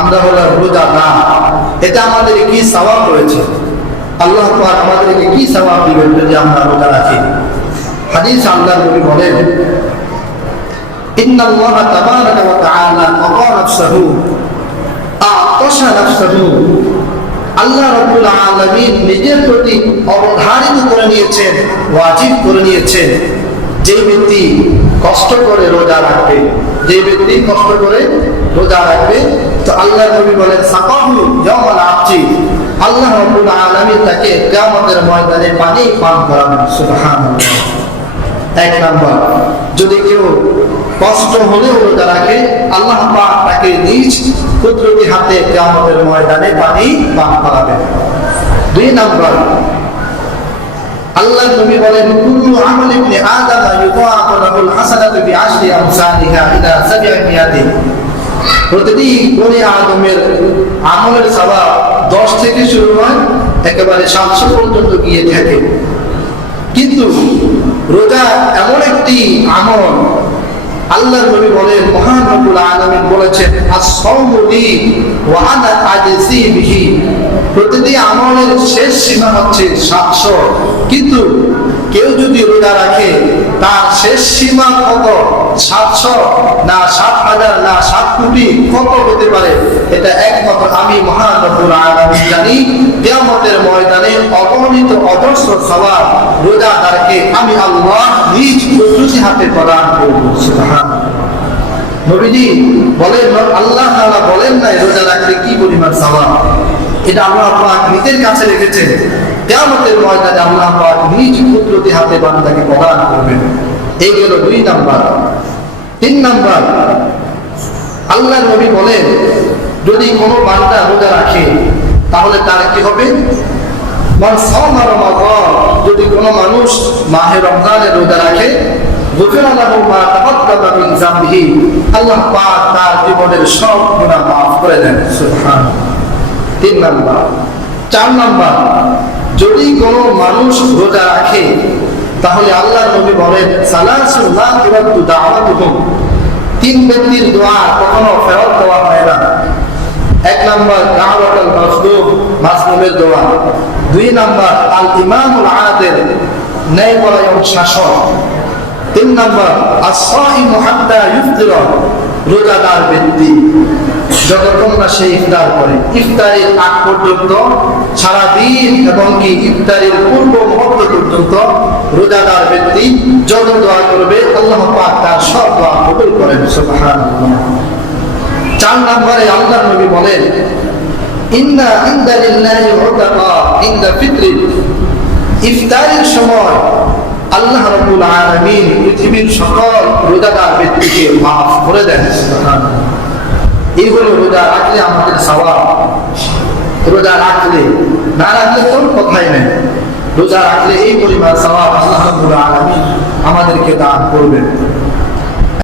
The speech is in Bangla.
আমরা হলাম রোজাদার, এটা আমাদের কি সওয়াব রয়েছে? আল্লাহ পাক আমাদেরকে কি সওয়াব দিবেন যদি আমরা রোজা রাখি? হাদিস আল্লাহর নবী বলেন, ইন্নাল্লাহা তাবারাকা ওয়া তাআলা ক্বাদা নাফসাহু আ'তাশা নাফসাহু। আল্লাহ রাব্বুল আলামিন নিজের প্রতি অবধারিত করে নিয়েছেন, ওয়াজিব করে নিয়েছেন, যে ব্যক্তি কষ্ট করে রোজা রাখবে, যে ব্যক্তি কষ্ট করে রোজা রাখবে, তো আল্লাহ নবী বলেন সাকাহু ইয়াওমাল আবজি, আল্লাহ রাব্বুল আলামিন তাকে কিয়ামতের ময়দানে পানি পান করাবেন। সুবহানাল্লাহ। এক নাম্বার, যদি কেউ কষ্ট হলেও রোজা রাখে, আল্লাহ পাক তাকে নিজ কুদরতি হাতে কিয়ামতের ময়দানে পানি পান করাবেন। দুই নাম্বার, আল্লাহ নবী বলেন কুল্লু আমাল ইবনে আদম ইউদাআফু লাহুল হাসানাতু বিআশরি আমসালিহা ইলা 700। প্রতিদিন বনি আদমের আমলের সওয়াব 10 থেকে শুরু হয়, একেবারে 700 পর্যন্ত গিয়ে থাকে। কিন্তু রোজা এমন একটি আমল, আল্লাহ নবী বলেন, মহান রব্বুল আলামিন বলেছেন আস-সাওমু লি ওয়া আনা আজজি বিহি। প্রতিদিন আমলের শেষ সীমা হচ্ছে 700, কিন্তু কেউ যদি রোজা রাখে তার শেষ সীমা কত? 700 না 7,000 না 7 কোটি, কত হতে পারে? এটা একমাত্র আমি মহান রব্বুল আলামিন জানি। কিয়ামতের ময়দানে অগণিত অজস্র সওয়াব রোজাদারকে আমি আল্লাহ নিজ কুদরতি হাতে প্রদান করব। সুবহানাল্লাহ। নবীজি বলেন, আল্লাহ তাআলা বলেন না রোজা রাখলে কি পরিমাণ সওয়াব, এটা আল্লাহ পাক নিজের কাছে রেখেছেন। কিয়ামতের ময়দানে আল্লাহ পাক নিজ কুদরতি হাতে বান্দাকে প্রদান করবেন। এই গেল 2 নাম্বার। 3 নাম্বার, আল্লাহ নবী বলেন যদি কোনো বান্দা রোজা রাখে তাহলে তার কি হবে? মান সাওমা রমাদান, যদি কোনো মানুষ মাহে রমজানে রোজা রাখে, গুফিরা লাহু মা তাকাদ্দামা মিন যামবিহি, আল্লাহ পাক তার জীবনের সব গুনাহ মাফ করে দেন। সুবহানাল্লাহ। 3 নাম্বার। 4 নাম্বার, যদি কোনো মানুষ রোজা রাখে তাহলে আল্লাহ নবী বলেন সালাসুন লা তুরাদ্দু দাওয়াতুহুম, 3 ব্যক্তির দোয়া কখনো ফেরত দেওয়া হয় না। 1 নাম্বার দাওয়াতুল মাজলুম, মাজলুমের দোয়া। 2 নাম্বার আল ইমামুল আদিল, ন্যায়পরায়ণ শাসক। 3 নাম্বার আস-সাইমু হাত্তা ইফতিরা, রোজাদার ব্যক্তি যতক্ষণ না সে ইফতার করে, ইফতারের আগ পর্যন্ত সারা দিন এবং কি ইফতারের পূর্ব মুহূর্ত পর্যন্ত রোজাদার ব্যক্তি যত দোয়া করবে আল্লাহ পাক তার সব দোয়া কবুল করেন। সুবহানাল্লাহ। 4 নম্বরে আল্লাহ নবী বলেন ইন্না ইনদালিল্লাহি উতাকা ইনদা ফিত্রি, ইফতারের সময় আল্লাহ রাব্বুল আলামিন পৃথিবীর সকল রোজাদার ব্যক্তিকে মাফ করে দেন। সুবহানাল্লাহ। এই হলো রোজা রাখলে আমাদের সওয়াব। রোজা রাখলে, না রাখলে কোন কথাই নেই। রোজা রাখলে এই পরিমাণ সওয়াব আল্লাহ রাব্বুল আলামিন আমাদেরকে দান করবেন।